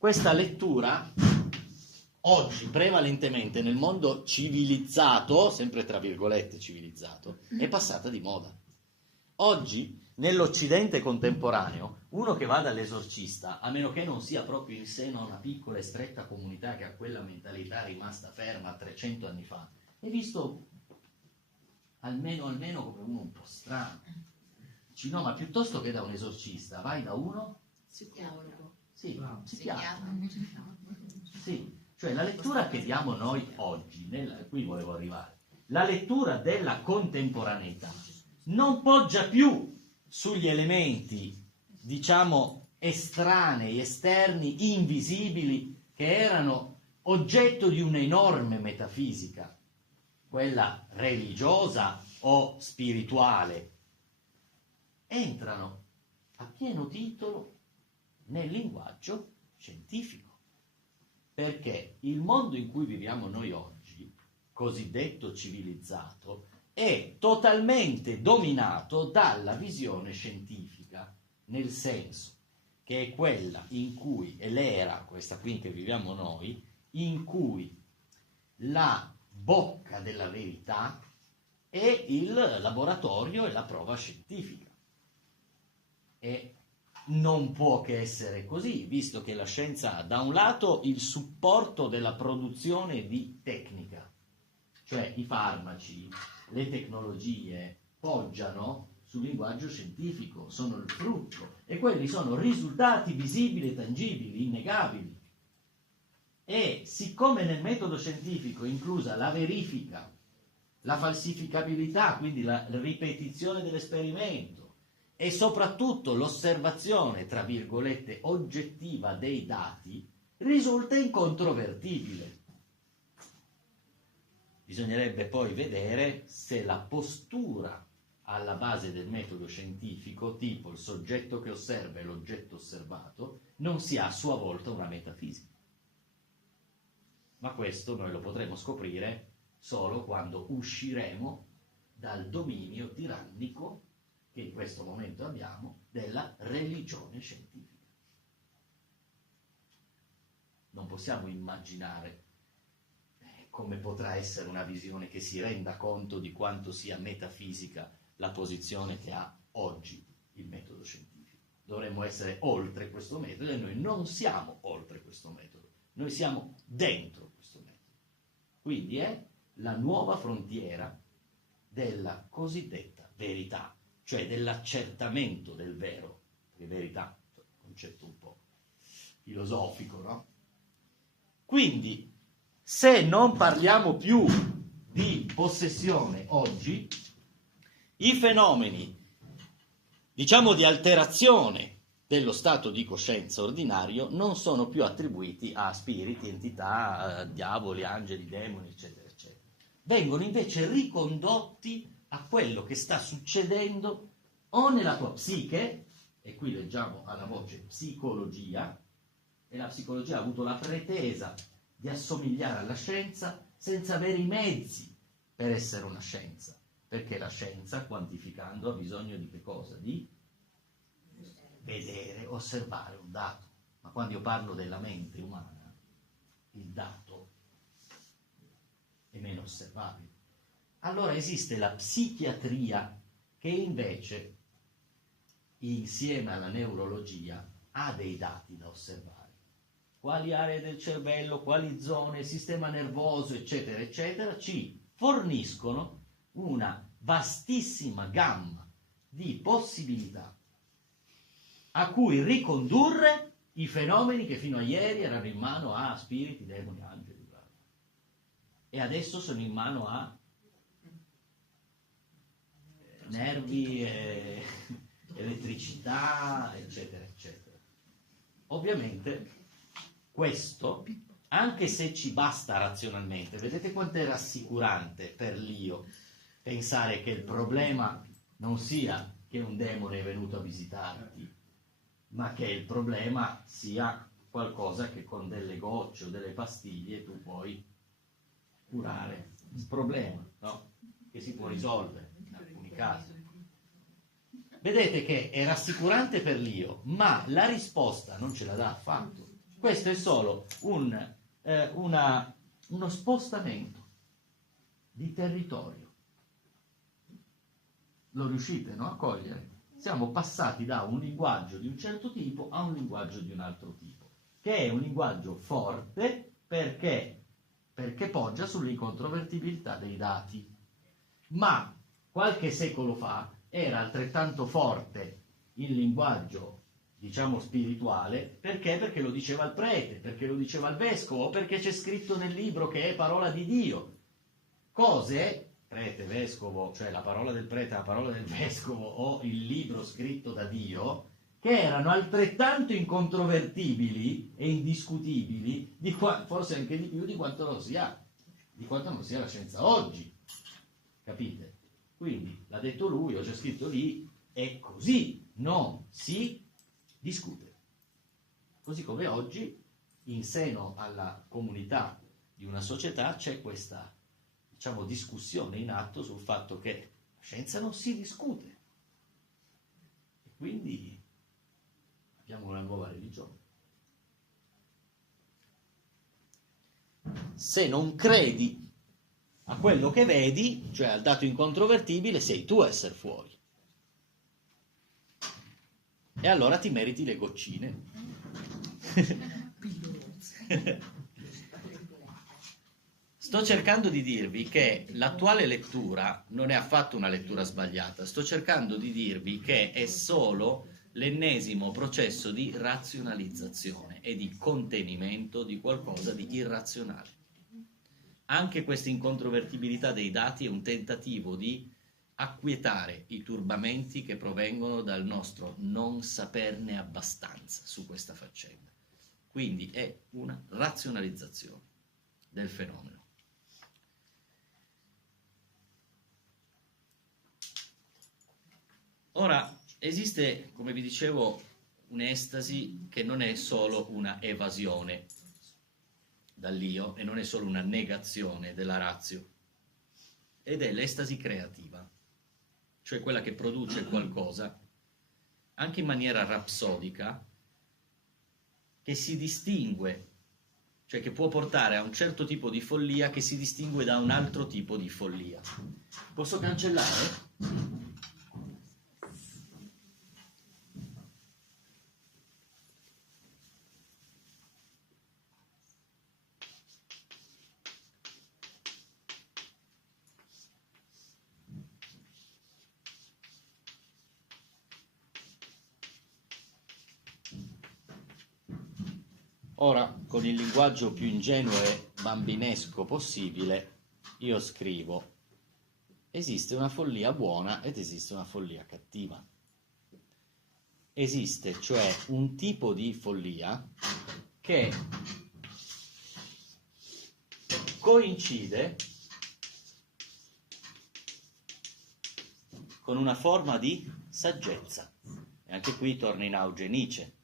questa lettura oggi prevalentemente nel mondo civilizzato, sempre tra virgolette civilizzato, è passata di moda. Oggi nell'Occidente contemporaneo uno che va dall'esorcista, a meno che non sia proprio in seno a una piccola e stretta comunità che ha quella mentalità rimasta ferma 300 anni fa, è visto almeno come uno un po' strano. Dici, no, ma piuttosto che da un esorcista vai da uno psicologo. Sì, psichiatra. Sì, cioè la lettura che diamo noi oggi, qui volevo arrivare, la lettura della contemporaneità non poggia più sugli elementi, diciamo, estranei, esterni, invisibili, che erano oggetto di un'enorme metafisica, quella religiosa o spirituale. Entrano a pieno titolo nel linguaggio scientifico. Perché il mondo in cui viviamo noi oggi, cosiddetto civilizzato, è totalmente dominato dalla visione scientifica, nel senso che è quella in cui, è l'era, questa qui che viviamo noi, in cui la bocca della verità è il laboratorio e la prova scientifica. E non può che essere così, visto che la scienza ha da un lato il supporto della produzione di tecnica, cioè i farmaci, le tecnologie poggiano sul linguaggio scientifico, sono il frutto, e quelli sono risultati visibili, tangibili, innegabili. E siccome nel metodo scientifico è inclusa la verifica, la falsificabilità, quindi la ripetizione dell'esperimento, e soprattutto l'osservazione, tra virgolette, oggettiva dei dati, risulta incontrovertibile. Bisognerebbe poi vedere se la postura alla base del metodo scientifico, tipo il soggetto che osserva e l'oggetto osservato, non sia a sua volta una metafisica. Ma questo noi lo potremo scoprire solo quando usciremo dal dominio tirannico che in questo momento abbiamo della religione scientifica. Non possiamo immaginare come potrà essere una visione che si renda conto di quanto sia metafisica la posizione che ha oggi il metodo scientifico. Dovremmo essere oltre questo metodo e noi non siamo oltre questo metodo, noi siamo dentro questo metodo. Quindi è la nuova frontiera della cosiddetta verità, cioè dell'accertamento del vero, che verità è un concetto un po' filosofico, no? Quindi, se non parliamo più di possessione oggi, i fenomeni, diciamo, di alterazione dello stato di coscienza ordinario non sono più attribuiti a spiriti, entità, diavoli, angeli, demoni, eccetera, eccetera. Vengono invece ricondotti a quello che sta succedendo o nella tua psiche, e qui leggiamo alla voce psicologia, e la psicologia ha avuto la pretesa di assomigliare alla scienza senza avere i mezzi per essere una scienza, perché la scienza, quantificando, ha bisogno di che cosa? Di vedere, osservare un dato. Ma quando io parlo della mente umana, il dato è meno osservabile. Allora esiste la psichiatria che invece, insieme alla neurologia, ha dei dati da osservare. Quali aree del cervello, quali zone, sistema nervoso, eccetera, eccetera, ci forniscono una vastissima gamma di possibilità a cui ricondurre i fenomeni che fino a ieri erano in mano a spiriti, demoni, angeli, e adesso sono in mano a nervi, elettricità, eccetera, eccetera. Ovviamente questo, anche se ci basta razionalmente, vedete quanto è rassicurante per l'io pensare che il problema non sia che un demone è venuto a visitarti, ma che il problema sia qualcosa che con delle gocce o delle pastiglie tu puoi curare il problema, no? Che si può risolvere in alcuni casi. Vedete che è rassicurante per l'io, ma la risposta non ce la dà affatto. Questo è solo uno spostamento di territorio. Lo riuscite, no, a cogliere? Siamo passati da un linguaggio di un certo tipo a un linguaggio di un altro tipo, che è un linguaggio forte perché poggia sull'incontrovertibilità dei dati. Ma qualche secolo fa era altrettanto forte il linguaggio, diciamo, spirituale, perché lo diceva il prete, perché lo diceva il vescovo, o perché c'è scritto nel libro che è parola di Dio. Cose, prete, vescovo, cioè la parola del prete, la parola del vescovo o il libro scritto da Dio, che erano altrettanto incontrovertibili e indiscutibili, forse anche di più di quanto non sia la scienza oggi. Capite? Quindi l'ha detto lui, o c'è scritto lì, è così, non si discute. Così come oggi, in seno alla comunità di una società, c'è questa, diciamo, discussione in atto sul fatto che la scienza non si discute. E quindi abbiamo una nuova religione. Se non credi a quello che vedi, cioè al dato incontrovertibile, sei tu a essere fuori. E allora ti meriti le goccine. Sto cercando di dirvi che l'attuale lettura non è affatto una lettura sbagliata, sto cercando di dirvi che è solo l'ennesimo processo di razionalizzazione e di contenimento di qualcosa di irrazionale. Anche questa incontrovertibilità dei dati è un tentativo di acquietare i turbamenti che provengono dal nostro non saperne abbastanza su questa faccenda. Quindi è una razionalizzazione del fenomeno. Ora, esiste, come vi dicevo, un'estasi che non è solo una evasione dall'io e non è solo una negazione della ratio, ed è l'estasi creativa, cioè quella che produce qualcosa, anche in maniera rapsodica, che si distingue, cioè che può portare a un certo tipo di follia che si distingue da un altro tipo di follia. Posso cancellare? Ora, con il linguaggio più ingenuo e bambinesco possibile, io scrivo: esiste una follia buona ed esiste una follia cattiva. Esiste, cioè, un tipo di follia che coincide con una forma di saggezza. E anche qui torna in auge Nietzsche.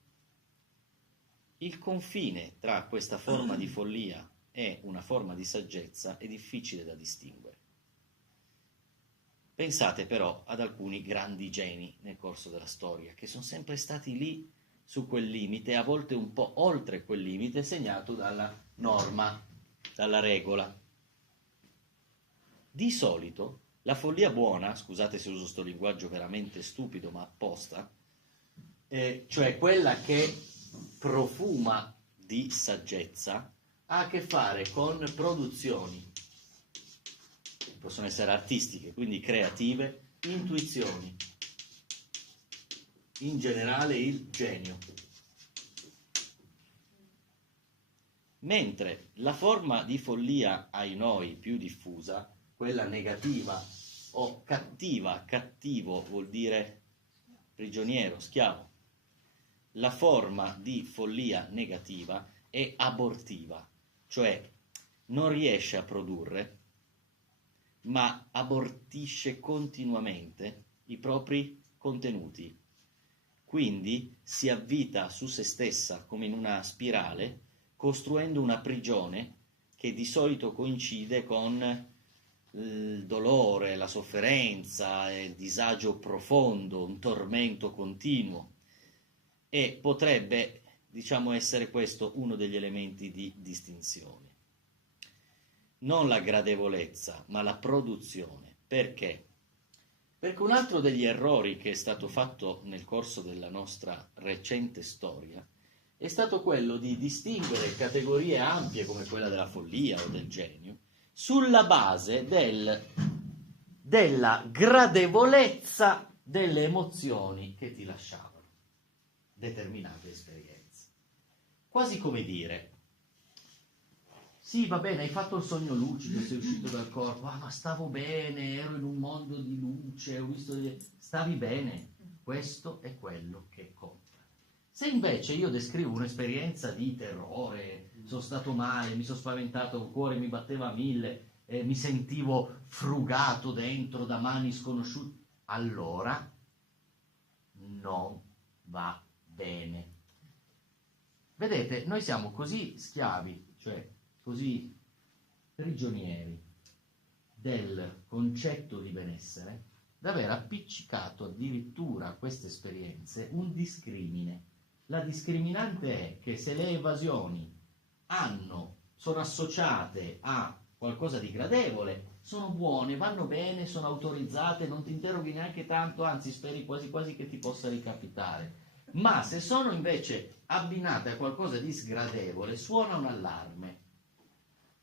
Il confine tra questa forma di follia e una forma di saggezza è difficile da distinguere. Pensate però ad alcuni grandi geni nel corso della storia, che sono sempre stati lì su quel limite, a volte un po' oltre quel limite segnato dalla norma, dalla regola. Di solito la follia buona, scusate se uso questo linguaggio veramente stupido ma apposta, cioè quella che profuma di saggezza, ha a che fare con produzioni, possono essere artistiche, quindi creative, intuizioni, in generale il genio. Mentre la forma di follia ai noi più diffusa, quella negativa o cattiva, cattivo vuol dire prigioniero, schiavo, la forma di follia negativa è abortiva, cioè non riesce a produrre, ma abortisce continuamente i propri contenuti. Quindi si avvita su se stessa come in una spirale, costruendo una prigione che di solito coincide con il dolore, la sofferenza, il disagio profondo, un tormento continuo. E potrebbe diciamo essere questo uno degli elementi di distinzione. Non la gradevolezza, ma la produzione. Perché? Perché un altro degli errori che è stato fatto nel corso della nostra recente storia è stato quello di distinguere categorie ampie come quella della follia o del genio sulla base della gradevolezza delle emozioni che ti lasciavano determinate esperienze. Quasi come dire: sì, va bene, hai fatto il sogno lucido, sei uscito dal corpo, ma stavo bene, ero in un mondo di luce, ho visto stavi bene, questo è quello che conta. Se invece io descrivo un'esperienza di terrore, sono stato male, mi sono spaventato, il cuore mi batteva a 1000, mi sentivo frugato dentro da mani sconosciute, allora non va bene. Vedete, noi siamo così schiavi, cioè così prigionieri del concetto di benessere, da aver appiccicato addirittura a queste esperienze un discrimine. La discriminante è che se le evasioni sono associate a qualcosa di gradevole, sono buone, vanno bene, sono autorizzate, non ti interroghi neanche tanto, anzi speri quasi quasi che ti possa ricapitare. Ma se sono invece abbinate a qualcosa di sgradevole, suona un allarme.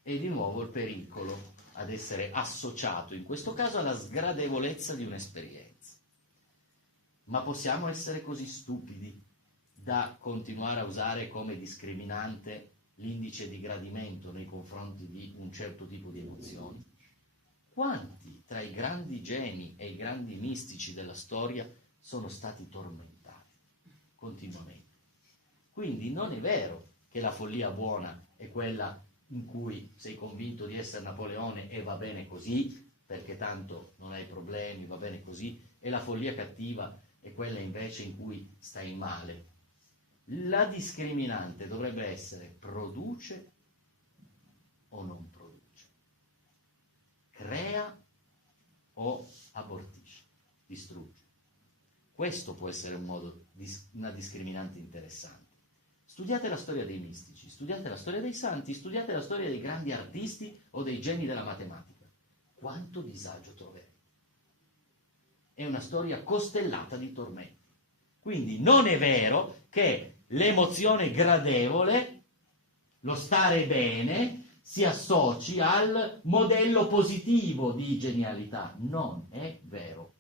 E di nuovo il pericolo ad essere associato, in questo caso, alla sgradevolezza di un'esperienza. Ma possiamo essere così stupidi da continuare a usare come discriminante l'indice di gradimento nei confronti di un certo tipo di emozioni? Quanti tra i grandi geni e i grandi mistici della storia sono stati tormentati continuamente? Quindi non è vero che la follia buona è quella in cui sei convinto di essere Napoleone e va bene così, perché tanto non hai problemi, va bene così, e la follia cattiva è quella invece in cui stai male. La discriminante dovrebbe essere: produce o non produce, crea o abortisce, distrugge. Questo può essere un modo, una discriminante interessante. Studiate la storia dei mistici, studiate la storia dei santi, studiate la storia dei grandi artisti o dei geni della matematica. Quanto disagio troverete? È una storia costellata di tormenti. Quindi non è vero che l'emozione gradevole, lo stare bene, si associ al modello positivo di genialità. Non è vero.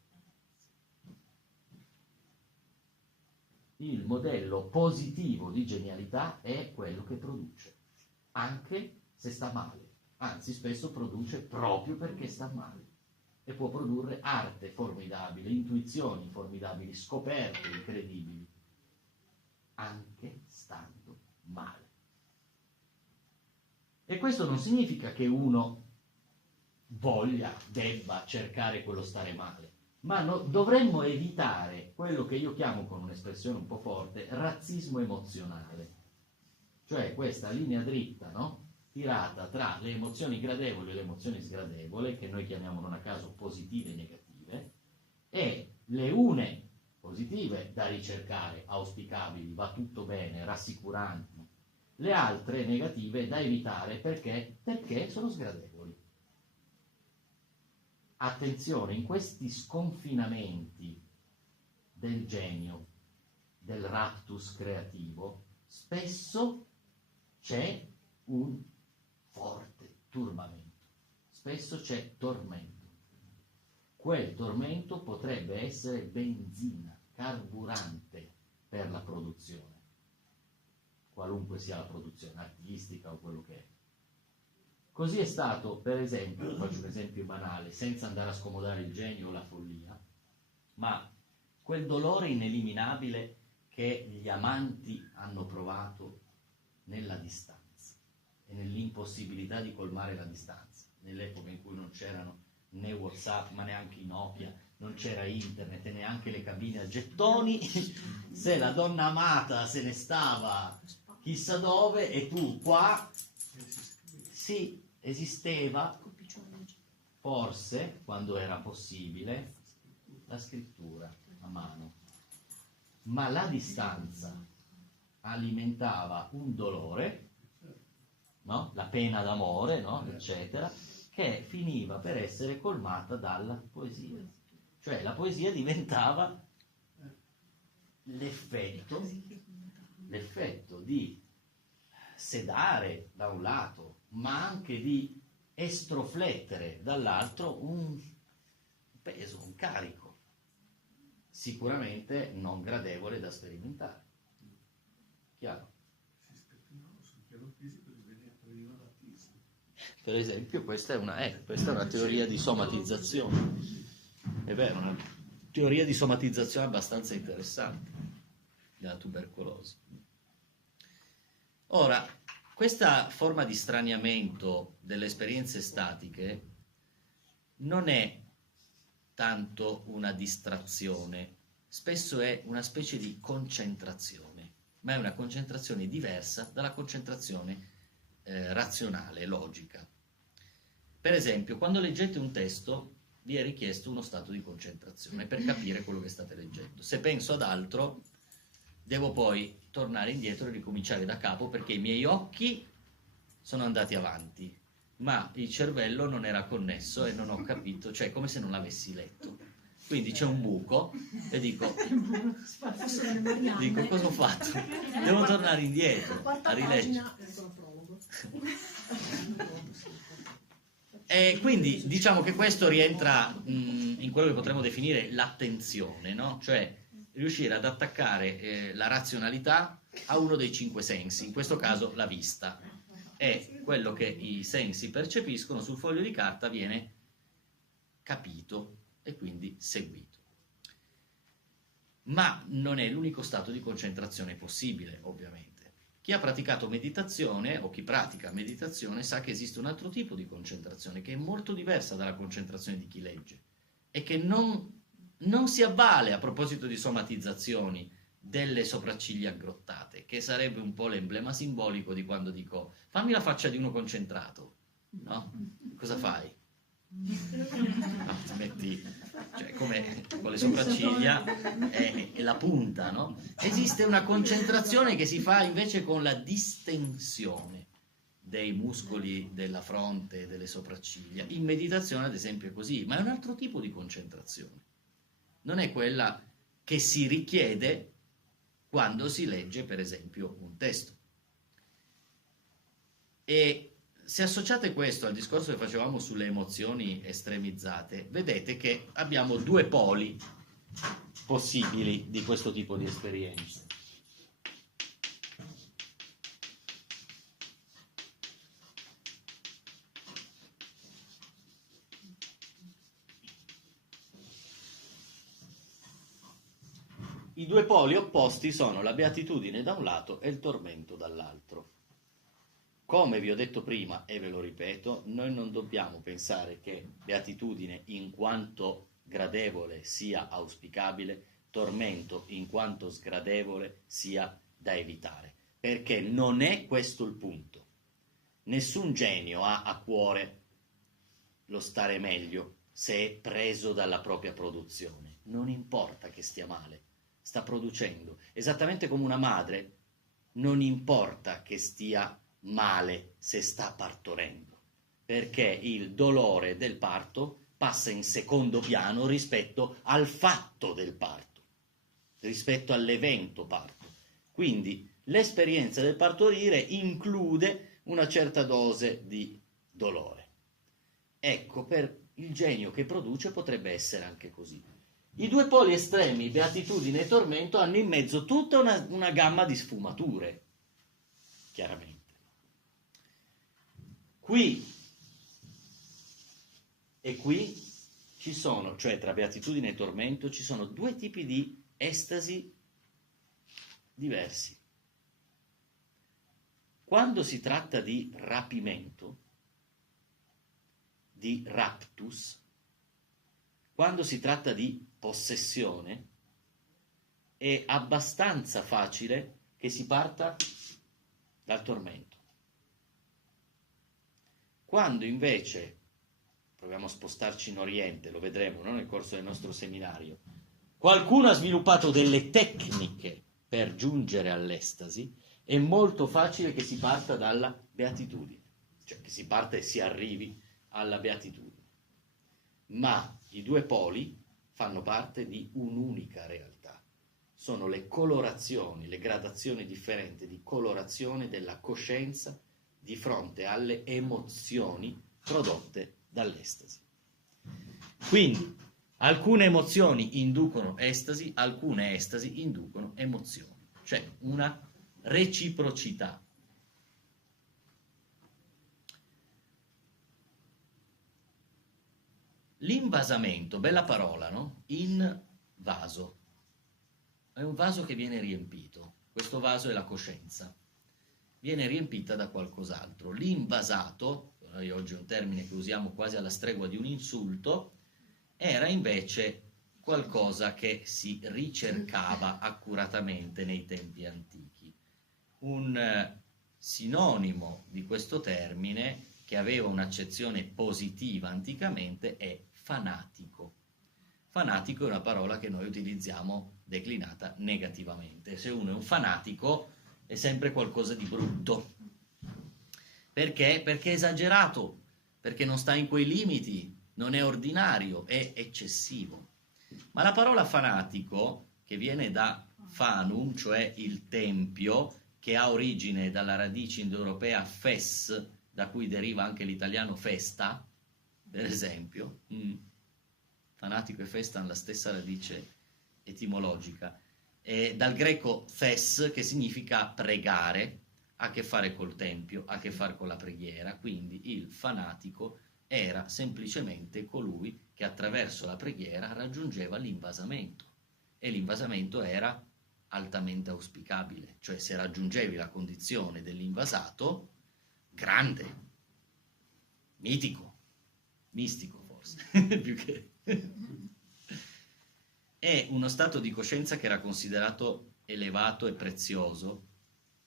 Il modello positivo di genialità è quello che produce, anche se sta male. Anzi, spesso produce proprio perché sta male. E può produrre arte formidabile, intuizioni formidabili, scoperte incredibili, anche stando male. E questo non significa che uno debba cercare quello stare male, ma dovremmo evitare quello che io chiamo, con un'espressione un po' forte, razzismo emozionale. Cioè questa linea dritta, no? Tirata tra le emozioni gradevoli e le emozioni sgradevoli, che noi chiamiamo non a caso positive e negative, e le une positive da ricercare, auspicabili, va tutto bene, rassicuranti, le altre negative da evitare perché sono sgradevoli. Attenzione, in questi sconfinamenti del genio, del raptus creativo, spesso c'è un forte turbamento, spesso c'è tormento. Quel tormento potrebbe essere benzina, carburante per la produzione, qualunque sia la produzione artistica o quello che è. Così è stato, per esempio, faccio un esempio banale, senza andare a scomodare il genio o la follia, ma quel dolore ineliminabile che gli amanti hanno provato nella distanza e nell'impossibilità di colmare la distanza, nell'epoca in cui non c'erano né WhatsApp, ma neanche i Nokia, non c'era internet e neanche le cabine a gettoni, se la donna amata se ne stava chissà dove e tu qua. Sì, esisteva, forse, quando era possibile, la scrittura a mano, ma la distanza alimentava un dolore, no? La pena d'amore, no? Eccetera, che finiva per essere colmata dalla poesia. Cioè la poesia diventava l'effetto di sedare da un lato, ma anche di estroflettere dall'altro un peso, un carico, sicuramente non gradevole da sperimentare. Chiaro? Per esempio, questa è una teoria di somatizzazione. È vero, una teoria di somatizzazione abbastanza interessante della tubercolosi. Ora, questa forma di straniamento delle esperienze statiche non è tanto una distrazione, spesso è una specie di concentrazione, ma è una concentrazione diversa dalla concentrazione razionale, logica. Per esempio, quando leggete un testo vi è richiesto uno stato di concentrazione per capire quello che state leggendo. Se penso ad altro, devo poi tornare indietro e ricominciare da capo perché i miei occhi sono andati avanti, ma il cervello non era connesso e non ho capito, cioè come se non l'avessi letto. Quindi c'è un buco e dico cosa ho fatto? Devo tornare indietro a rileggere. E quindi diciamo che questo rientra in quello che potremmo definire l'attenzione, no? Cioè riuscire ad attaccare la razionalità a uno dei 5 sensi, in questo caso la vista. E quello che i sensi percepiscono sul foglio di carta viene capito e quindi seguito. Ma non è l'unico stato di concentrazione possibile, ovviamente. Chi ha praticato meditazione o chi pratica meditazione sa che esiste un altro tipo di concentrazione che è molto diversa dalla concentrazione di chi legge e che non si avvale, a proposito di somatizzazioni, delle sopracciglia aggrottate, che sarebbe un po' l'emblema simbolico di quando dico fammi la faccia di uno concentrato, no? Cosa fai? No, ti metti, cioè, come con le sopracciglia e la punta, no? Esiste una concentrazione che si fa invece con la distensione dei muscoli della fronte e delle sopracciglia. In meditazione, ad esempio, è così, ma è un altro tipo di concentrazione. Non è quella che si richiede quando si legge, per esempio, un testo. E se associate questo al discorso che facevamo sulle emozioni estremizzate, vedete che abbiamo 2 poli possibili di questo tipo di esperienze. I 2 poli opposti sono la beatitudine da un lato e il tormento dall'altro. Come vi ho detto prima, e ve lo ripeto, noi non dobbiamo pensare che beatitudine in quanto gradevole sia auspicabile, tormento in quanto sgradevole sia da evitare, perché non è questo il punto. Nessun genio ha a cuore lo stare meglio se è preso dalla propria produzione. Non importa che stia male, sta producendo. Esattamente come una madre, non importa che stia male se sta partorendo, perché il dolore del parto passa in secondo piano rispetto al fatto del parto, rispetto all'evento parto. Quindi l'esperienza del partorire include una certa dose di dolore. Ecco, per il genio che produce potrebbe essere anche così. I 2 poli estremi, beatitudine e tormento, hanno in mezzo tutta una gamma di sfumature, chiaramente. Qui e qui ci sono, cioè tra beatitudine e tormento, ci sono 2 tipi di estasi diversi. Quando si tratta di rapimento, di raptus, quando si tratta di possessione, è abbastanza facile che si parta dal tormento. Quando invece, proviamo a spostarci in Oriente, lo vedremo, no? Nel corso del nostro seminario, qualcuno ha sviluppato delle tecniche per giungere all'estasi, è molto facile che si parta dalla beatitudine, cioè che si parta e si arrivi alla beatitudine. Ma i due poli fanno parte di un'unica realtà. Sono le colorazioni, le gradazioni differenti di colorazione della coscienza di fronte alle emozioni prodotte dall'estasi. Quindi alcune emozioni inducono estasi, alcune estasi inducono emozioni, cioè una reciprocità. L'invasamento, bella parola, no? In vaso. È un vaso che viene riempito. Questo vaso è la coscienza. Viene riempita da qualcos'altro. L'invasato, noi oggi è un termine che usiamo quasi alla stregua di un insulto, era invece qualcosa che si ricercava accuratamente nei tempi antichi. Un sinonimo di questo termine, che aveva un'accezione positiva anticamente, è fanatico. Fanatico è una parola che noi utilizziamo declinata negativamente. Se uno è un fanatico è sempre qualcosa di brutto. Perché? Perché è esagerato, perché non sta in quei limiti, non è ordinario, è eccessivo. Ma la parola fanatico, che viene da fanum, cioè il tempio, che ha origine dalla radice indoeuropea fes, da cui deriva anche l'italiano festa, per esempio. Fanatico e festa hanno la stessa radice etimologica. E dal greco thes, che significa pregare, ha a che fare col tempio, ha a che fare con la preghiera. Quindi il fanatico era semplicemente colui che attraverso la preghiera raggiungeva l'invasamento, e l'invasamento era altamente auspicabile, cioè se raggiungevi la condizione dell'invasato, grande, mitico, mistico forse, più che... È uno stato di coscienza che era considerato elevato e prezioso,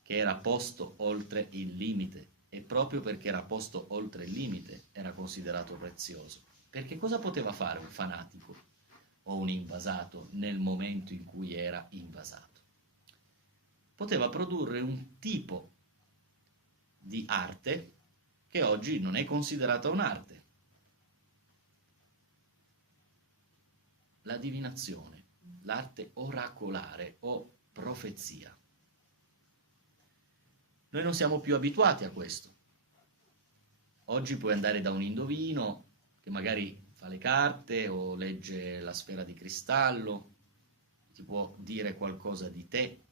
che era posto oltre il limite, e proprio perché era posto oltre il limite era considerato prezioso. Perché cosa poteva fare un fanatico o un invasato nel momento in cui era invasato? Poteva produrre un tipo di arte che oggi non è considerata un'arte. La divinazione, l'arte oracolare o profezia. Noi non siamo più abituati a questo. Oggi puoi andare da un indovino che magari fa le carte o legge la sfera di cristallo, ti può dire qualcosa di te,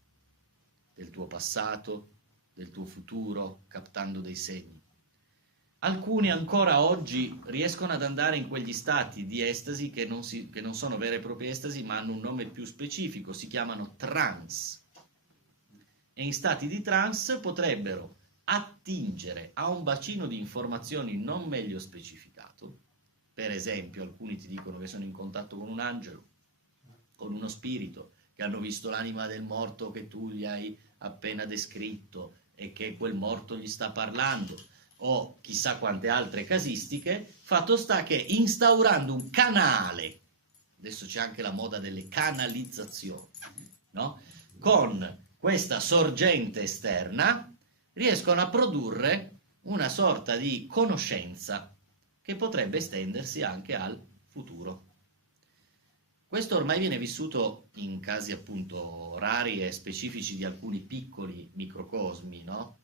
del tuo passato, del tuo futuro, captando dei segni. Alcuni ancora oggi riescono ad andare in quegli stati di estasi che non sono vere e proprie estasi, ma hanno un nome più specifico, si chiamano trance. E in stati di trance potrebbero attingere a un bacino di informazioni non meglio specificato. Per esempio, alcuni ti dicono che sono in contatto con un angelo, con uno spirito, che hanno visto l'anima del morto che tu gli hai appena descritto e che quel morto gli sta parlando, o chissà quante altre casistiche. Fatto sta che instaurando un canale, adesso c'è anche la moda delle canalizzazioni, no? Con questa sorgente esterna riescono a produrre una sorta di conoscenza che potrebbe estendersi anche al futuro. Questo ormai viene vissuto in casi appunto rari e specifici di alcuni piccoli microcosmi, no?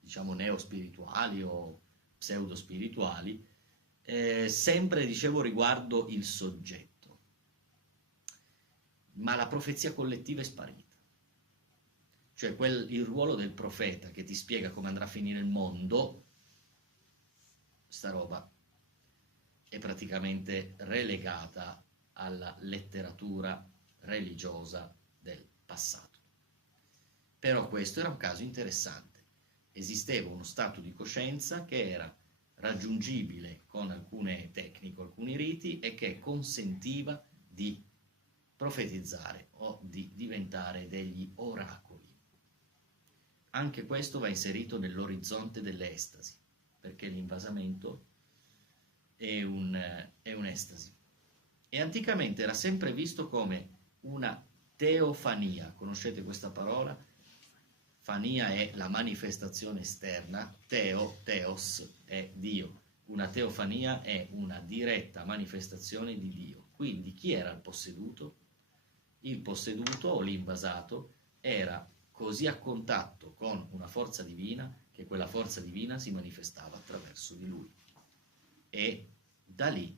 Diciamo neospirituali o pseudospirituali, sempre, dicevo, riguardo il soggetto. Ma la profezia collettiva è sparita. Cioè il ruolo del profeta che ti spiega come andrà a finire il mondo, sta roba è praticamente relegata alla letteratura religiosa del passato. Però questo era un caso interessante. Esisteva uno stato di coscienza che era raggiungibile con alcune tecniche, alcuni riti, e che consentiva di profetizzare o di diventare degli oracoli. Anche questo va inserito nell'orizzonte delle estasi, perché l'invasamento è un'estasi. E anticamente era sempre visto come una teofania. Conoscete questa parola? Fania è la manifestazione esterna, theos è Dio. Una teofania è una diretta manifestazione di Dio. Quindi chi era il posseduto? Il posseduto o l'invasato era così a contatto con una forza divina che quella forza divina si manifestava attraverso di lui. E da lì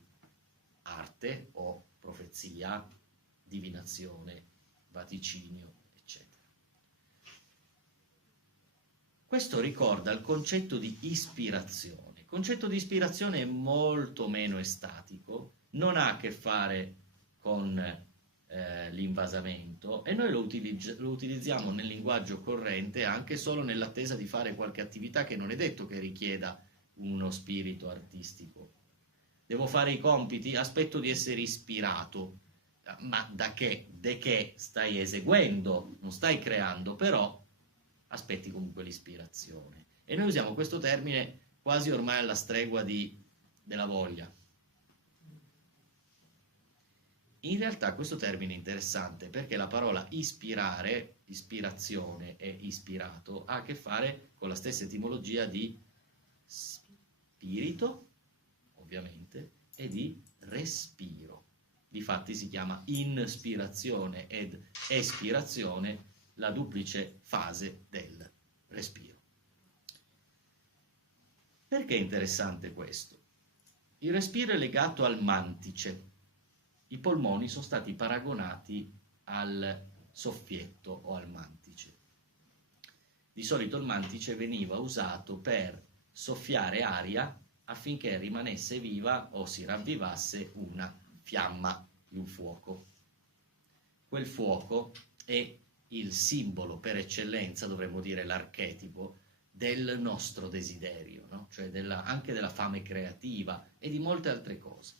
arte o profezia, divinazione, vaticinio, eccetera. Questo ricorda il concetto di ispirazione. Il concetto di ispirazione è molto meno estatico, non ha a che fare con l'invasamento, e noi lo utilizziamo nel linguaggio corrente anche solo nell'attesa di fare qualche attività che non è detto che richieda uno spirito artistico. Devo fare i compiti, aspetto di essere ispirato, ma da che? De che stai eseguendo, non stai creando, però aspetti comunque l'ispirazione. E noi usiamo questo termine quasi ormai alla stregua della voglia. In realtà questo termine è interessante perché la parola ispirare, ispirazione e ispirato ha a che fare con la stessa etimologia di spirito, ovviamente, e di respiro. Difatti si chiama inspirazione ed espirazione, la duplice fase del respiro. Perché è interessante questo? Il respiro è legato al mantice. I polmoni sono stati paragonati al soffietto o al mantice. Di solito il mantice veniva usato per soffiare aria affinché rimanesse viva o si ravvivasse una fiamma di un fuoco. Quel fuoco è il simbolo per eccellenza, dovremmo dire l'archetipo, del nostro desiderio, no? Cioè anche della fame creativa e di molte altre cose.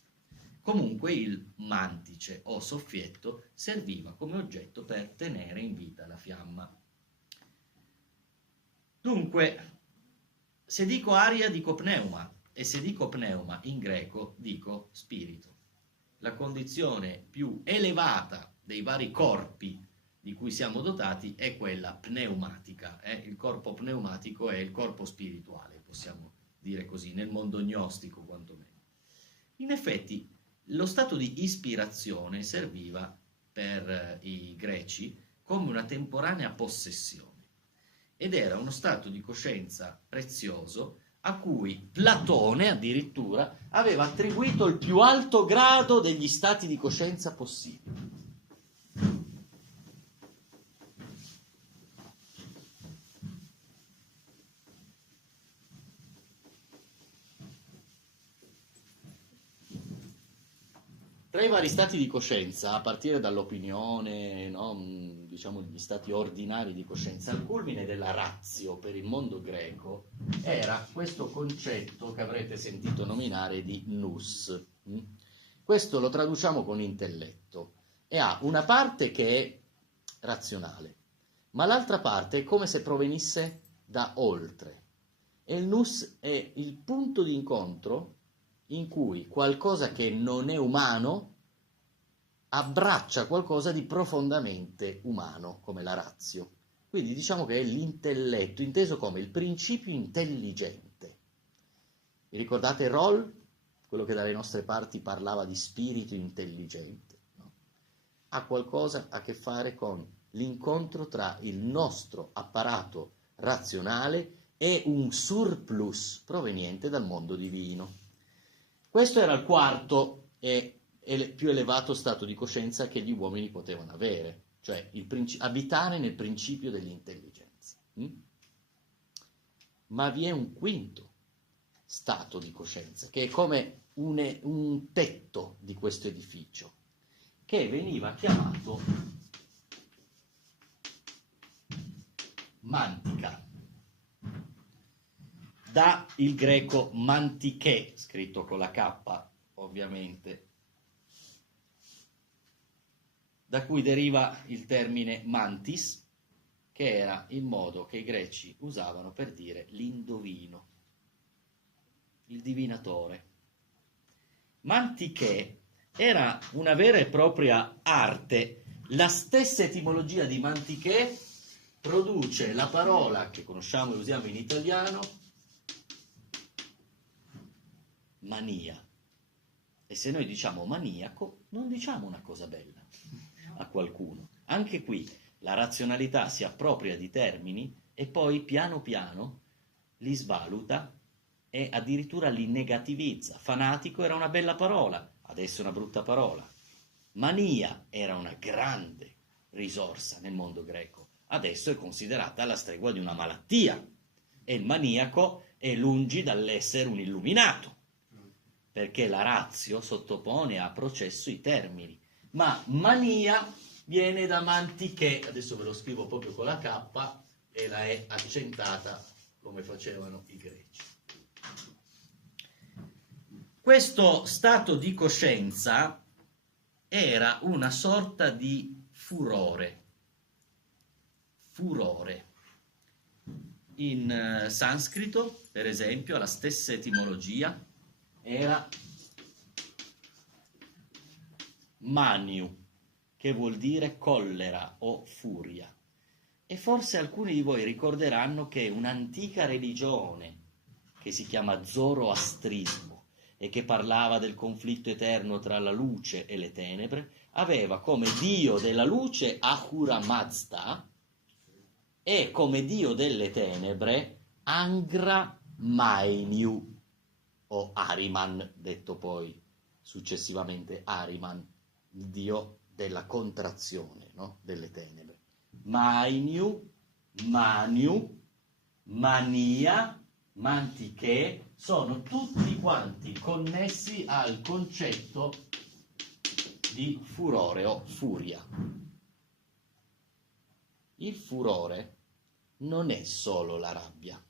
Comunque il mantice o soffietto serviva come oggetto per tenere in vita la fiamma. Dunque, se dico aria dico pneuma, e se dico pneuma in greco dico spirito. La condizione più elevata dei vari corpi di cui siamo dotati è quella pneumatica. Il corpo pneumatico è il corpo spirituale, possiamo dire così, nel mondo gnostico quantomeno. In effetti, lo stato di ispirazione serviva per i greci come una temporanea possessione ed era uno stato di coscienza prezioso a cui Platone addirittura aveva attribuito il più alto grado degli stati di coscienza possibili. Tra i vari stati di coscienza, a partire dall'opinione, no, diciamo gli stati ordinari di coscienza, al culmine della ratio per il mondo greco era questo concetto che avrete sentito nominare di nous. Questo lo traduciamo con intelletto e ha una parte che è razionale, ma l'altra parte è come se provenisse da oltre. E il nous è il punto di incontro in cui qualcosa che non è umano abbraccia qualcosa di profondamente umano, come la ratio. Quindi diciamo che è l'intelletto, inteso come il principio intelligente. Vi ricordate Roll, quello che dalle nostre parti parlava di spirito intelligente? No? Ha qualcosa a che fare con l'incontro tra il nostro apparato razionale e un surplus proveniente dal mondo divino. Questo era il quarto e più elevato stato di coscienza che gli uomini potevano avere, cioè abitare nel principio dell'intelligenza. Ma vi è un quinto stato di coscienza, che è come un tetto di questo edificio, che veniva chiamato mantica. Da il greco mantiche, scritto con la K, ovviamente, da cui deriva il termine mantis, che era il modo che i greci usavano per dire l'indovino, il divinatore. Mantiche era una vera e propria arte La stessa etimologia di mantiché produce la parola che conosciamo e usiamo in italiano, mania. E se noi diciamo maniaco, non diciamo una cosa bella a qualcuno. Anche qui la razionalità si appropria di termini e poi piano piano li svaluta e addirittura li negativizza. Fanatico era una bella parola, adesso è una brutta parola. Mania era una grande risorsa nel mondo greco, adesso è considerata alla stregua di una malattia e il maniaco è lungi dall'essere un illuminato, perché la ratio sottopone a processo i termini, ma mania viene da mantiché, adesso ve lo scrivo proprio con la K e la E accentata come facevano i greci. Questo stato di coscienza era una sorta di furore. In sanscrito, per esempio, la stessa etimologia era maniu, che vuol dire collera o furia. E forse alcuni di voi ricorderanno che un'antica religione che si chiama zoroastrismo e che parlava del conflitto eterno tra la luce e le tenebre, aveva come dio della luce Ahura Mazda e come dio delle tenebre Angra Mainyu, o Ahriman, detto poi successivamente Ahriman, il dio della contrazione, no? Delle tenebre. Mainyu, Maniu, Mania, Mantiché, sono tutti quanti connessi al concetto di furore o furia. Il furore non è solo la rabbia.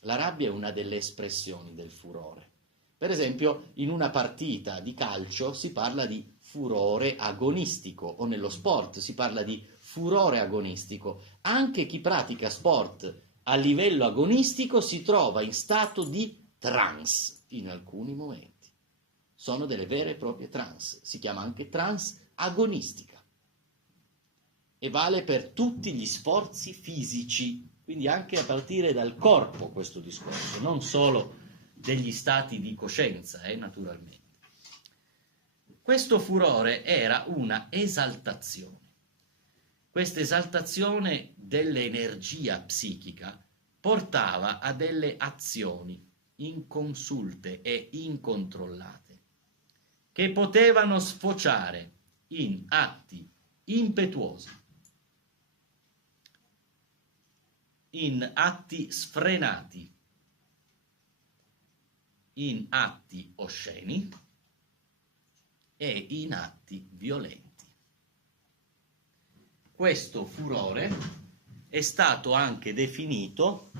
La rabbia è una delle espressioni del furore. Per esempio, in una partita di calcio si parla di furore agonistico, o nello sport si parla di furore agonistico. Anche chi pratica sport a livello agonistico si trova in stato di trance in alcuni momenti. Sono delle vere e proprie trance. Si chiama anche trance agonistica. E vale per tutti gli sforzi fisici, quindi anche a partire dal corpo questo discorso, non solo degli stati di coscienza, naturalmente. Questo furore era una esaltazione. Questa esaltazione dell'energia psichica portava a delle azioni inconsulte e incontrollate, che potevano sfociare in atti impetuosi, in atti sfrenati, in atti osceni e in atti violenti. Questo furore è stato anche definito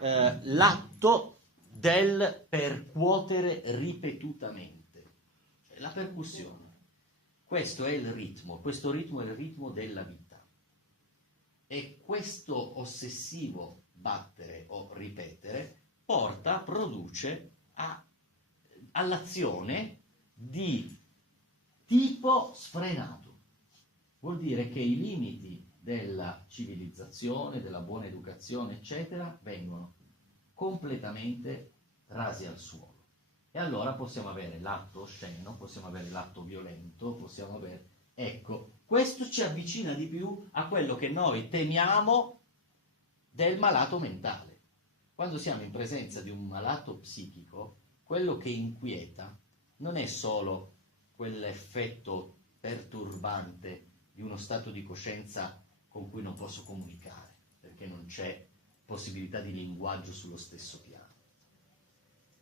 l'atto del percuotere ripetutamente, cioè la percussione. Questo è il ritmo, questo ritmo è il ritmo della vita. E questo ossessivo battere o ripetere produce all'azione di tipo sfrenato. Vuol dire che i limiti della civilizzazione, della buona educazione, eccetera, vengono completamente rasi al suolo. E allora possiamo avere l'atto osceno, possiamo avere l'atto violento, possiamo avere... Ecco, questo ci avvicina di più a quello che noi temiamo del malato mentale. Quando siamo in presenza di un malato psichico, quello che inquieta non è solo quell'effetto perturbante di uno stato di coscienza con cui non posso comunicare, perché non c'è possibilità di linguaggio sullo stesso piano,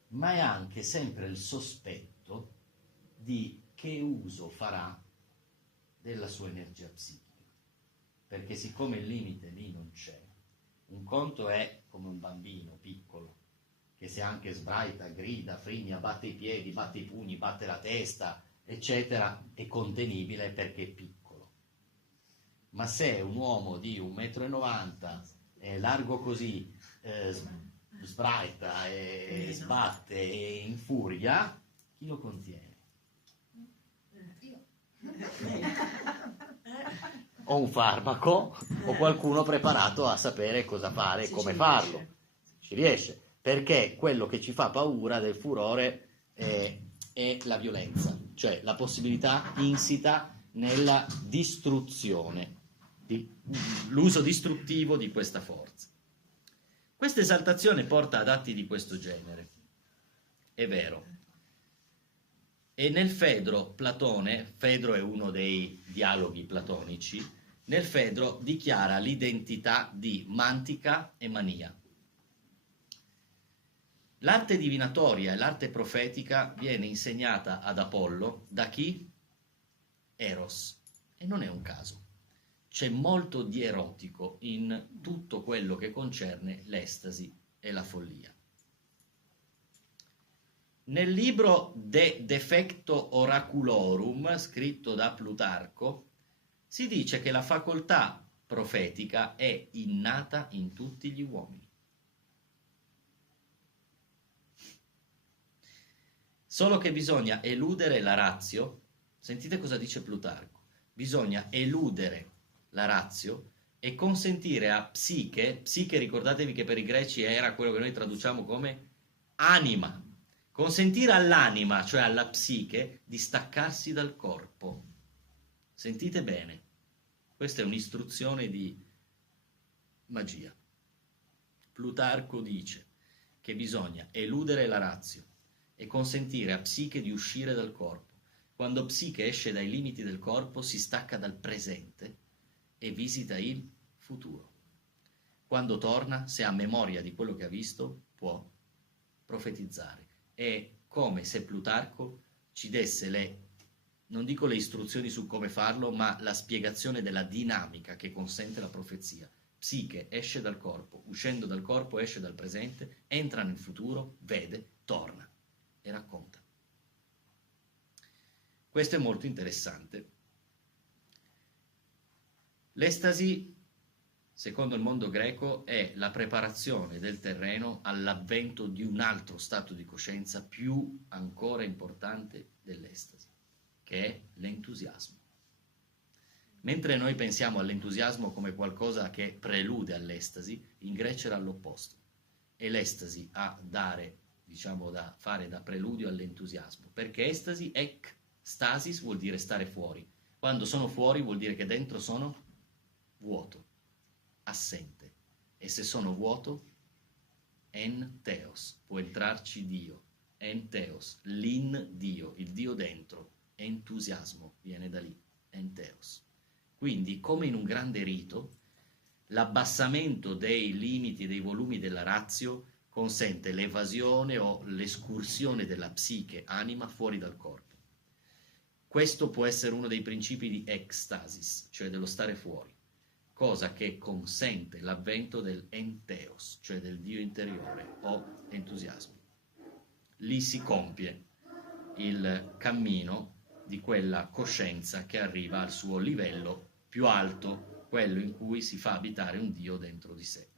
ma è anche sempre il sospetto di che uso farà della sua energia psichica, perché siccome il limite lì non c'è, un conto è come un bambino piccolo, che se anche sbraita, grida, frigna, batte i piedi, batte i pugni, batte la testa, eccetera, è contenibile perché è piccolo. Ma se un uomo di 1,90 m, largo così, sbraita e sbatte e infuria, chi lo contiene? O un farmaco, o qualcuno preparato a sapere cosa fare e come farlo. Ci riesce. Perché quello che ci fa paura del furore è la violenza, cioè la possibilità insita nella distruzione, l'uso distruttivo di questa forza. Questa esaltazione porta ad atti di questo genere, è vero. E nel Fedro Platone, Fedro è uno dei dialoghi platonici, nel Fedro dichiara l'identità di mantica e mania. L'arte divinatoria e l'arte profetica viene insegnata ad Apollo da chi? Eros. E non è un caso. C'è molto di erotico in tutto quello che concerne l'estasi e la follia. Nel libro De Defecto Oraculorum, scritto da Plutarco, si dice che la facoltà profetica è innata in tutti gli uomini. Solo che bisogna eludere la ratio. Sentite cosa dice Plutarco. Bisogna eludere la ratio e consentire a psiche, ricordatevi che per i greci era quello che noi traduciamo come anima, consentire all'anima, cioè alla psiche, di staccarsi dal corpo. Sentite bene, questa è un'istruzione di magia. Plutarco dice che bisogna eludere la ratio e consentire a psiche di uscire dal corpo. Quando psiche esce dai limiti del corpo, si stacca dal presente e visita il futuro. Quando torna, se ha memoria di quello che ha visto, può profetizzare. È come se Plutarco ci desse non dico le istruzioni su come farlo, ma la spiegazione della dinamica che consente la profezia. Psiche esce dal corpo, uscendo dal corpo esce dal presente, entra nel futuro, vede, torna e racconta. Questo è molto interessante. L'estasi, secondo il mondo greco, è la preparazione del terreno all'avvento di un altro stato di coscienza più ancora importante dell'estasi, che è l'entusiasmo. Mentre noi pensiamo all'entusiasmo come qualcosa che prelude all'estasi, in Grecia era l'opposto. E l'estasi a dare, da fare da preludio all'entusiasmo, perché estasi, stasis vuol dire stare fuori. Quando sono fuori vuol dire che dentro sono vuoto, assente. E se sono vuoto, en theos, può entrarci Dio, en theos, l'in Dio, il Dio dentro, entusiasmo viene da lì, en theos. Quindi, come in un grande rito, l'abbassamento dei limiti, dei volumi della ratio consente l'evasione o l'escursione della psiche, anima, fuori dal corpo. Questo può essere uno dei principi di ecstasis, cioè dello stare fuori, cosa che consente l'avvento del entheos, cioè del Dio interiore o entusiasmo. Lì si compie il cammino di quella coscienza che arriva al suo livello più alto, quello in cui si fa abitare un Dio dentro di sé.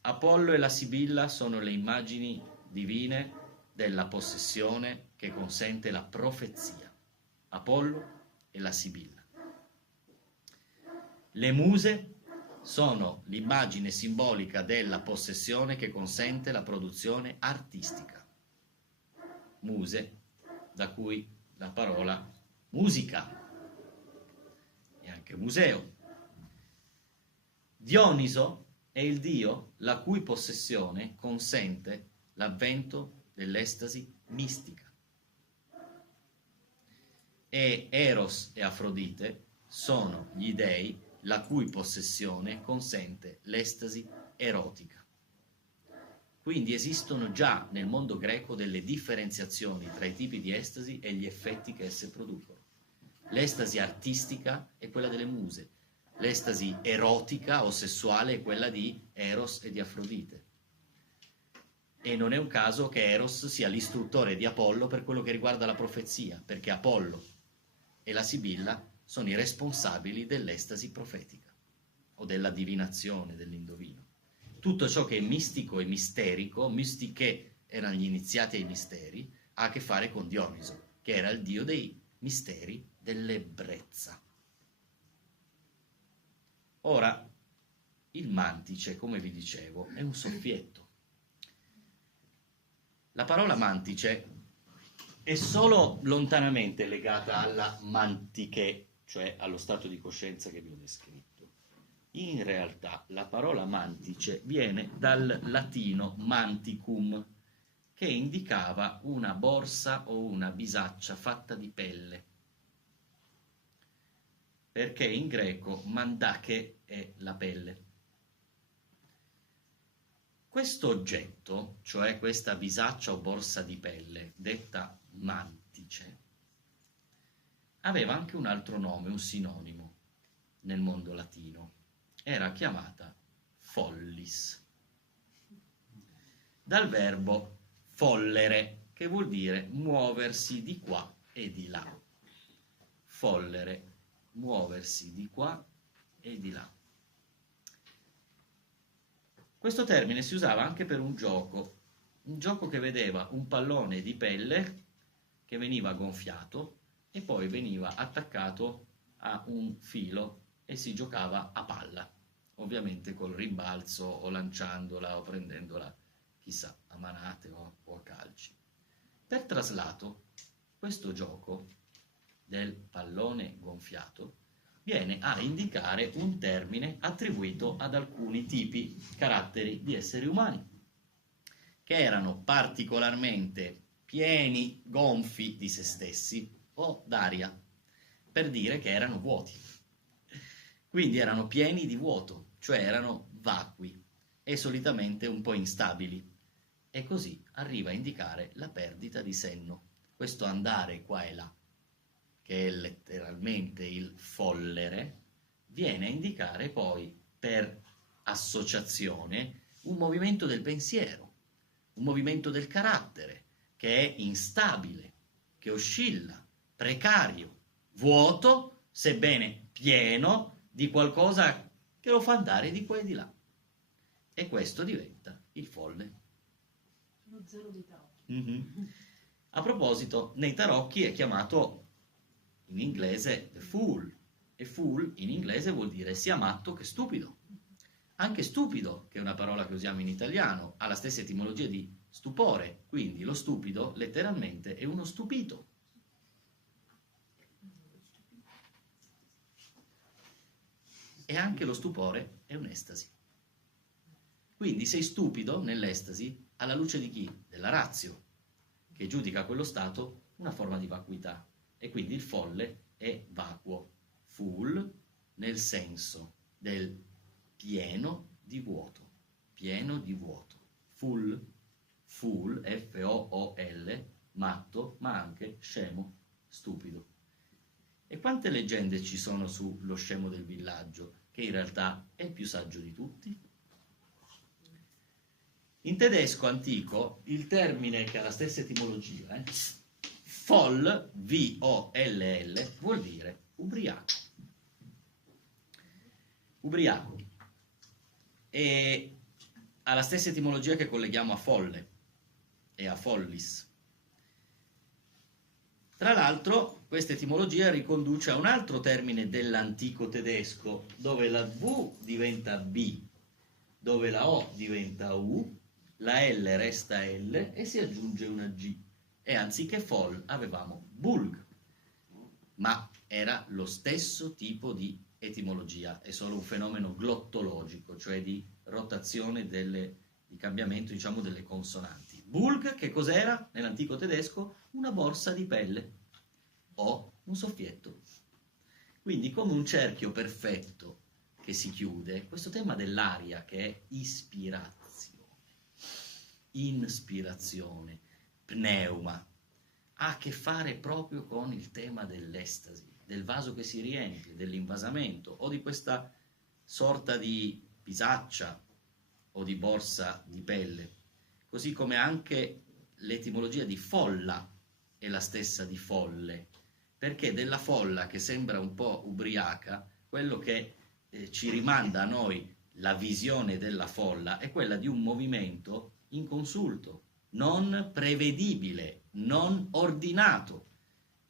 Apollo e la Sibilla sono le immagini divine della possessione che consente la profezia. Apollo e la Sibilla. Le muse sono l'immagine simbolica della possessione che consente la produzione artistica. Muse, da cui la parola musica e anche museo. Dioniso è il dio la cui possessione consente l'avvento dell'estasi mistica. E Eros e Afrodite sono gli dei la cui possessione consente l'estasi erotica. Quindi esistono già nel mondo greco delle differenziazioni tra i tipi di estasi e gli effetti che esse producono. L'estasi artistica è quella delle muse, l'estasi erotica o sessuale è quella di Eros e di Afrodite. E non è un caso che Eros sia l'istruttore di Apollo per quello che riguarda la profezia, perché Apollo e la Sibilla sono i responsabili dell'estasi profetica o della divinazione, dell'indovino. Tutto ciò che è mistico e misterico, mistiche erano gli iniziati ai misteri, ha a che fare con Dioniso, che era il dio dei misteri dell'ebbrezza. Ora, il mantice, come vi dicevo, è un soffietto. La parola mantice è solo lontanamente legata alla mantiche, cioè allo stato di coscienza che vi ho descritto. In realtà la parola mantice viene dal latino manticum, che indicava una borsa o una bisaccia fatta di pelle, perché in greco mandake è la pelle. Questo oggetto, cioè questa bisaccia o borsa di pelle, detta mantice, aveva anche un altro nome, un sinonimo nel mondo latino. Era chiamata follis, dal verbo follere, che vuol dire muoversi di qua e di là. Follere, muoversi di qua e di là. Questo termine si usava anche per un gioco che vedeva un pallone di pelle che veniva gonfiato e poi veniva attaccato a un filo e si giocava a palla, ovviamente col rimbalzo o lanciandola o prendendola, chissà, a manate o a calci. Per traslato, questo gioco del pallone gonfiato viene a indicare un termine attribuito ad alcuni tipi, caratteri di esseri umani, che erano particolarmente pieni, gonfi di se stessi o d'aria, per dire che erano vuoti. Quindi erano pieni di vuoto, cioè erano vacui e solitamente un po' instabili. E così arriva a indicare la perdita di senno, questo andare qua e là, che è letteralmente il follere, viene a indicare poi, per associazione, un movimento del pensiero, un movimento del carattere, che è instabile, che oscilla, precario, vuoto, sebbene pieno di qualcosa che lo fa andare di qua e di là. E questo diventa il folle. Lo zero dei tarocchi. Mm-hmm. A proposito, nei tarocchi è chiamato in inglese the fool, e fool in inglese vuol dire sia matto che stupido. Anche stupido, che è una parola che usiamo in italiano, ha la stessa etimologia di stupore, quindi lo stupido letteralmente è uno stupito. E anche lo stupore è un'estasi. Quindi sei stupido nell'estasi alla luce di chi? Della ratio, che giudica quello stato una forma di vacuità. E quindi il folle è vacuo, fool nel senso del pieno di vuoto, fool, F-O-O-L, matto, ma anche scemo, stupido. E quante leggende ci sono sullo scemo del villaggio, che in realtà è il più saggio di tutti? In tedesco antico il termine, che ha la stessa etimologia, Voll, V-O-L-L, vuol dire ubriaco. Ubriaco. E ha la stessa etimologia che colleghiamo a folle e a follis. Tra l'altro, questa etimologia riconduce a un altro termine dell'antico tedesco, dove la V diventa B, dove la O diventa U, la L resta L e si aggiunge una G. E anziché Voll avevamo Bulg, ma era lo stesso tipo di etimologia, è solo un fenomeno glottologico, cioè di rotazione di cambiamento, diciamo, delle consonanti. Bulg, che cos'era nell'antico tedesco? Una borsa di pelle o un soffietto. Quindi, come un cerchio perfetto che si chiude, questo tema dell'aria, che è ispirazione, inspirazione, pneuma, ha a che fare proprio con il tema dell'estasi, del vaso che si riempie, dell'invasamento o di questa sorta di bisaccia o di borsa di pelle, così come anche l'etimologia di folla è la stessa di folle, perché della folla, che sembra un po' ubriaca, quello che ci rimanda a noi la visione della folla è quella di un movimento inconsulto, non prevedibile, non ordinato,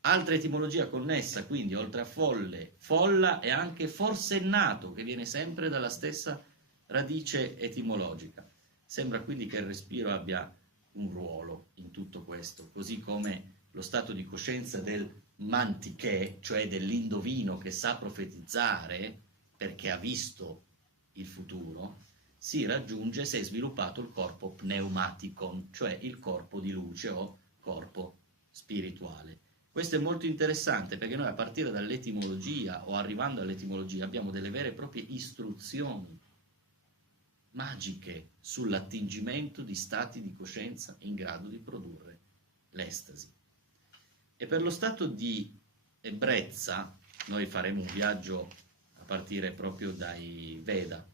Altra etimologia connessa, quindi, oltre a folle, folla e anche forsennato, che viene sempre dalla stessa radice etimologica. Sembra quindi che il respiro abbia un ruolo in tutto questo, così come lo stato di coscienza del mantiché, cioè dell'indovino che sa profetizzare perché ha visto il futuro, si raggiunge se è sviluppato il corpo pneumaticon, cioè il corpo di luce o corpo spirituale. Questo è molto interessante perché noi a partire dall'etimologia o arrivando all'etimologia abbiamo delle vere e proprie istruzioni magiche sull'attingimento di stati di coscienza in grado di produrre l'estasi. E per lo stato di ebbrezza noi faremo un viaggio a partire proprio dai Veda.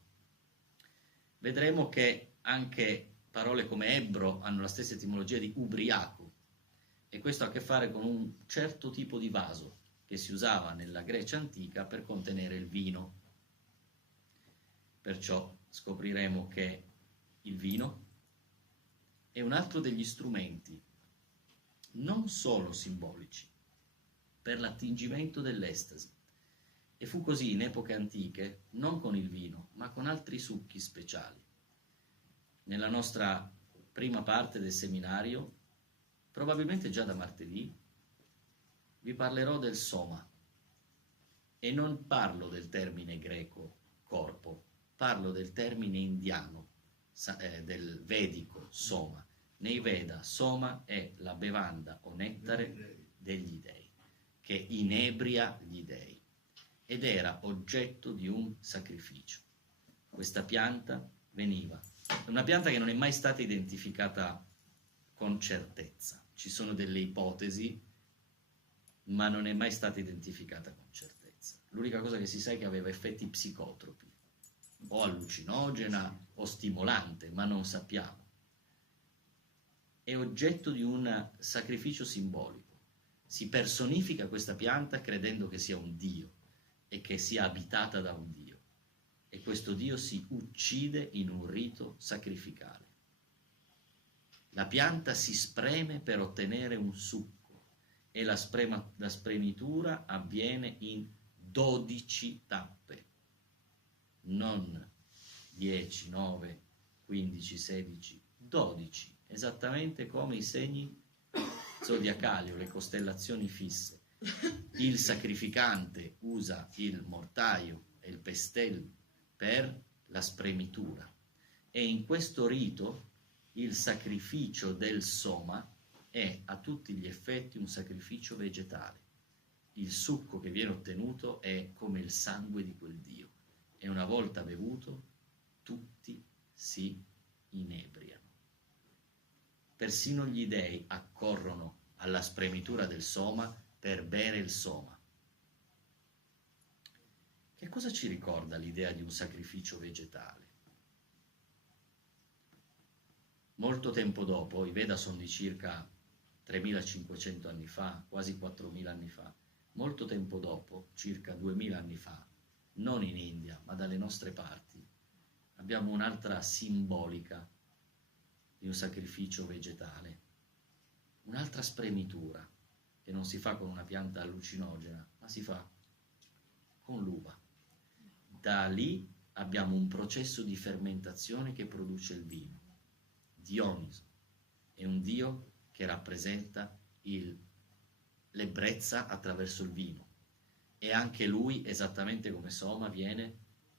Vedremo che anche parole come ebbro hanno la stessa etimologia di ubriaco, e questo ha a che fare con un certo tipo di vaso che si usava nella Grecia antica per contenere il vino. Perciò scopriremo che il vino è un altro degli strumenti non solo simbolici per l'attingimento dell'estasi. E fu così in epoche antiche, non con il vino, ma con altri succhi speciali. Nella nostra prima parte del seminario, probabilmente già da martedì, vi parlerò del soma. E non parlo del termine greco corpo, parlo del termine indiano, del vedico soma. Nei Veda soma è la bevanda o nettare degli dei, che inebria gli dei, ed era oggetto di un sacrificio. Questa pianta veniva, una pianta che non è mai stata identificata con certezza. Ci sono delle ipotesi, ma non è mai stata identificata con certezza. L'unica cosa che si sa è che aveva effetti psicotropi, o allucinogena o stimolante, ma non sappiamo. È oggetto di un sacrificio simbolico. Si personifica questa pianta credendo che sia un dio e che sia abitata da un dio. E questo dio si uccide in un rito sacrificale. La pianta si spreme per ottenere un succo e la spremitura avviene in 12 tappe, non 10, 9, 15, 16, 12, esattamente come i segni zodiacali o le costellazioni fisse. Il sacrificante usa il mortaio e il pestel per la spremitura, e in questo rito il sacrificio del soma è a tutti gli effetti un sacrificio vegetale. Il succo che viene ottenuto è come il sangue di quel dio, e una volta bevuto tutti si inebriano. Persino gli dei accorrono alla spremitura del soma per bere il soma. Che cosa ci ricorda l'idea di un sacrificio vegetale? Molto tempo dopo, i Veda sono di circa 3500 anni fa, quasi 4000 anni fa, molto tempo dopo, circa 2000 anni fa, non in India, ma dalle nostre parti, abbiamo un'altra simbolica di un sacrificio vegetale, un'altra spremitura che non si fa con una pianta allucinogena, ma si fa con l'uva. Da lì abbiamo un processo di fermentazione che produce il vino. Dioniso è un dio che rappresenta l'ebbrezza attraverso il vino, e anche lui, esattamente come Soma, viene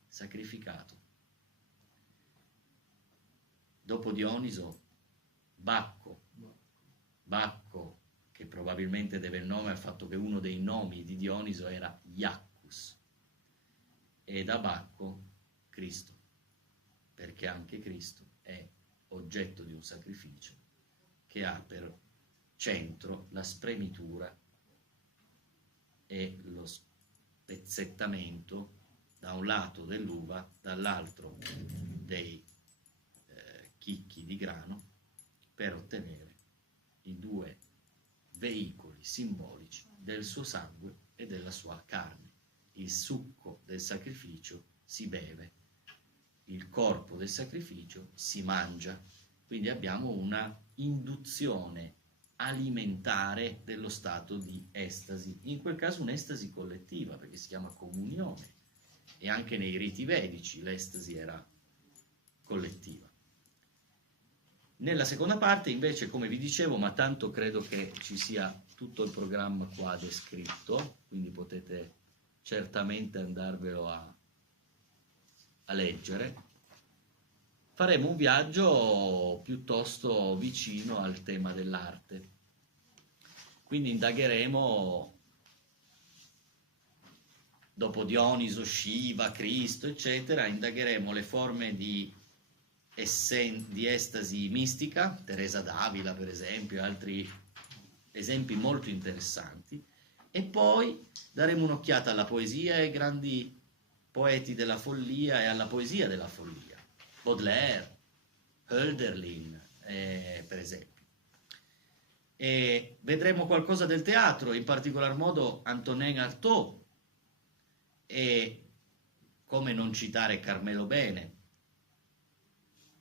sacrificato. Dopo Dioniso, Bacco, che probabilmente deve il nome al fatto che uno dei nomi di Dioniso era Iacchus, e da Bacco Cristo, perché anche Cristo è oggetto di un sacrificio che ha per centro la spremitura e lo spezzettamento da un lato dell'uva, dall'altro dei chicchi di grano, per ottenere i due veicoli simbolici del suo sangue e della sua carne. Il succo del sacrificio si beve, il corpo del sacrificio si mangia, quindi abbiamo una induzione alimentare dello stato di estasi, in quel caso un'estasi collettiva, perché si chiama comunione, e anche nei riti vedici l'estasi era collettiva. Nella seconda parte invece, come vi dicevo, ma tanto credo che ci sia tutto il programma qua descritto, quindi potete certamente andarvelo a leggere, faremo un viaggio piuttosto vicino al tema dell'arte. Quindi indagheremo, dopo Dioniso, Shiva, Cristo, eccetera, indagheremo le forme di estasi mistica, Teresa d'Avila per esempio, altri esempi molto interessanti, e poi daremo un'occhiata alla poesia e ai grandi poeti della follia e alla poesia della follia, Baudelaire, Hölderlin, per esempio. E vedremo qualcosa del teatro, in particolar modo Antonin Artaud, e come non citare Carmelo Bene,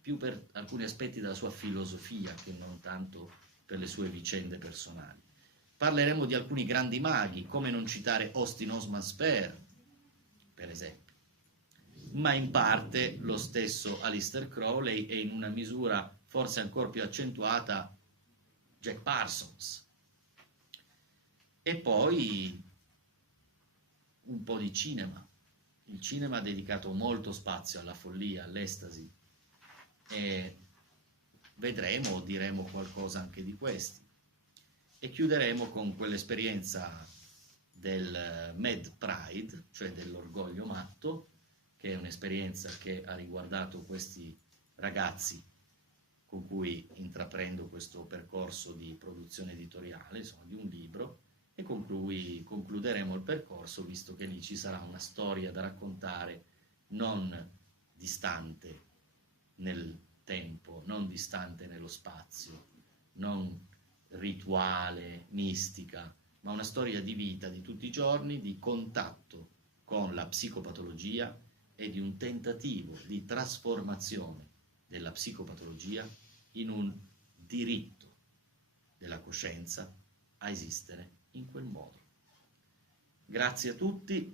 più per alcuni aspetti della sua filosofia che non tanto per le sue vicende personali. Parleremo di alcuni grandi maghi, come non citare Austin Osman Spare, per esempio. Ma in parte lo stesso Aleister Crowley e in una misura forse ancora più accentuata Jack Parsons. E poi un po' di cinema. Il cinema ha dedicato molto spazio alla follia, all'estasi, e vedremo, diremo qualcosa anche di questi. E chiuderemo con quell'esperienza del Mad Pride, cioè dell'orgoglio matto, che è un'esperienza che ha riguardato questi ragazzi con cui intraprendo questo percorso di produzione editoriale, insomma, di un libro, e con cui concluderemo il percorso, visto che lì ci sarà una storia da raccontare non distante nel tempo, non distante nello spazio, non rituale, mistica, ma una storia di vita di tutti i giorni, di contatto con la psicopatologia e di un tentativo di trasformazione della psicopatologia in un diritto della coscienza a esistere in quel modo. Grazie a tutti.